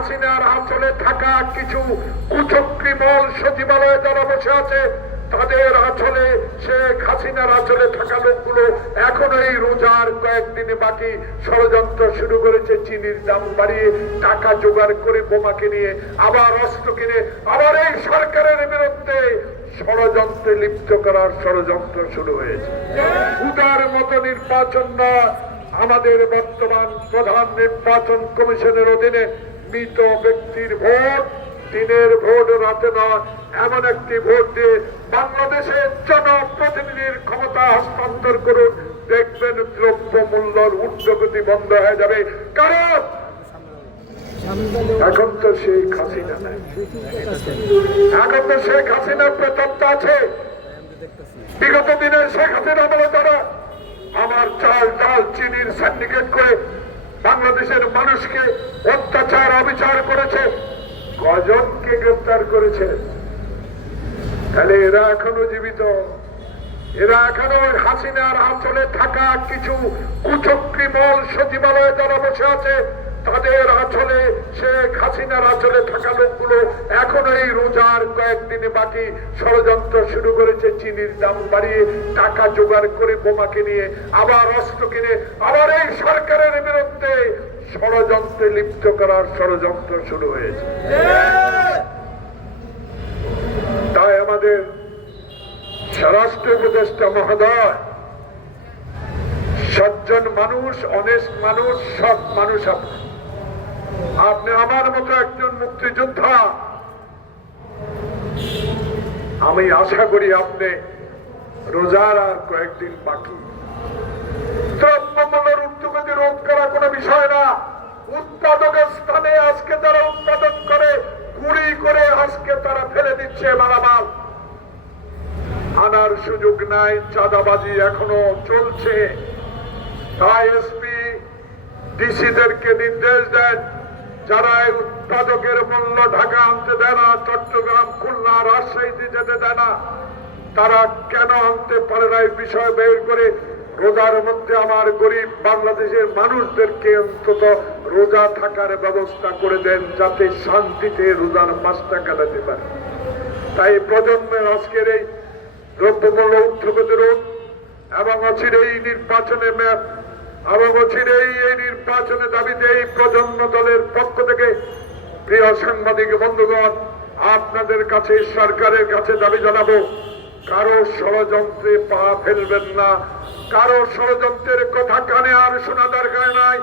হাসিনার আঁচলে থাকা কিছু কুচক্রী মল সচিবালয়ে যারা বসে আছে, তাদের আঁচলে, শেখ হাসিনার আঁচলে থাকা লোকগুলো এখন এই রোজার কয়েকদিনে বাকি ষড়যন্ত্র শুরু করেছে। চিনির দাম বাড়িয়ে, টাকা জোগাড় করে বোমাকে নিয়ে, আবার অস্ত্র কিনে, আবার এই সরকারের বিরুদ্ধে ষড়যন্ত্রে লিপ্ত করার ষড়যন্ত্র শুরু হয়েছে। উদার মতো নির্বাচন নয়, আমাদের বর্তমান প্রধান নির্বাচন কমিশনের অধীনে মৃত ব্যক্তির ভোট, দিনের ভোট, রাতে নয়, এমন একটি ভোট দিয়ে বাংলাদেশের জনপ্রতিনিধির ক্ষমতা হস্তান্তর করুন। দেখবেন দ্রব্য মূল্যের ঊর্ধ্বগতি বন্ধ হয়ে যাবে। কারণ এখন তো শেখ হাসিনা নাই, এখন তো শেখ হাসিনার প্রেতাত্মা আছে। বিগত দিনের শেখ হাসিনা আমলে তারা আমার চাল ডাল চিনির সিন্ডিকেট করে বাংলাদেশের মানুষকে অত্যাচার অবিচার করেছে, কজনকে গ্রেফতার করেছে। তাহলে এরা এখনো জীবিত, এরা এখনো হাসিনার আঁচলে থাকা কিছু কুচক্রী মল সচিবালয়ে যারা বসে আছে, তাদের আঁচলে, শেখ হাসিনার আঁচলে থাকা লোকগুলো এখন এই রোজার কয়েকদিনে বাকি ষড়যন্ত্র শুরু করেছে। চিনির দাম বাড়িয়ে, টাকা জোগাড় করে বোমাকে নিয়ে, আবার অস্ত্র কিনে, আবার এই সরকারের বিরুদ্ধে ষড়যন্ত্রে লিপ্ত করার ষড়যন্ত্র শুরু হয়েছে। তাই আমাদের স্বরাষ্ট্র উপদেষ্টা মহোদয় সজ্জন মানুষ, অনেস্ট মানুষ, সৎ মানুষ। আপনি আমার মতো একজন মুক্তিযোদ্ধা, আমি আশা করি আপনি রোজার আর কয়েকদিন বাকি, দ্রব্যমূল্যের ঊর্ধ্বগতি রোধ করা কোনো বিষয় না। উৎপাদকের স্থানে আজকে তারা উৎপাদন করে, গুড়ি করে আজকে তারা ফেলে দিচ্ছে মালামাল, আনার সুযোগ নাই। চাঁদাবাজি এখনো চলছে। তাই এসপি ডিসিদেরকে নির্দেশ দেন, যারা উৎপাদকের মূল্য ঢাকা আনতে দেয় না, চট্টগ্রাম, খুলনা, রাজশাহীতে যেতে দেয় না, তারা কেন আনতে পারে না এই বিষয় বের করে রোজার মধ্যে আমার গরিব বাংলাদেশের মানুষদেরকে অন্তত রোজা থাকার ব্যবস্থা করে দেন, যাতে শান্তিতে রোজার মাসটা কাটাতে পারে। তাই প্রজন্মের আজকের এই দ্রব্যমূল্য ঊর্ধ্বগতি রোধ এবং অচিরেই নির্বাচনে ম্যাপ এবং অচিরেই এই নির্বাচনে দাবিতে এই প্রজন্ম দলের পক্ষ থেকে প্রিয় সাংবাদিক বন্ধুগণ, আপনাদের কাছে, সরকারের কাছে দাবি জানাবো, কারো ষড়যন্ত্রে পা ফেলবেন না। কারো ষড়যন্ত্রের কথা কানে আর শোনা দরকার নাই।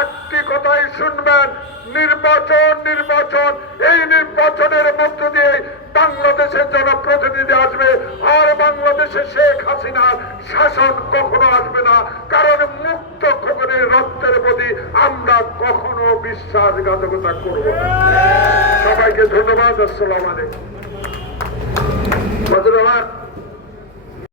একটি কথাই শুনবেন, নির্বাচন, নির্বাচন। এই নির্বাচনের মধ্য দিয়ে বাংলাদেশের জনপ্রতিনিধি আসবে, আর বাংলাদেশে শেখ হাসিনার শাসন কখনো আসবে না। কারণ মুক্ত খবরের রক্তের প্রতি আমরা কখনো বিশ্বাসঘাতকতা করব না। সবাইকে ধন্যবাদ। আসসালামু আলাইকুম।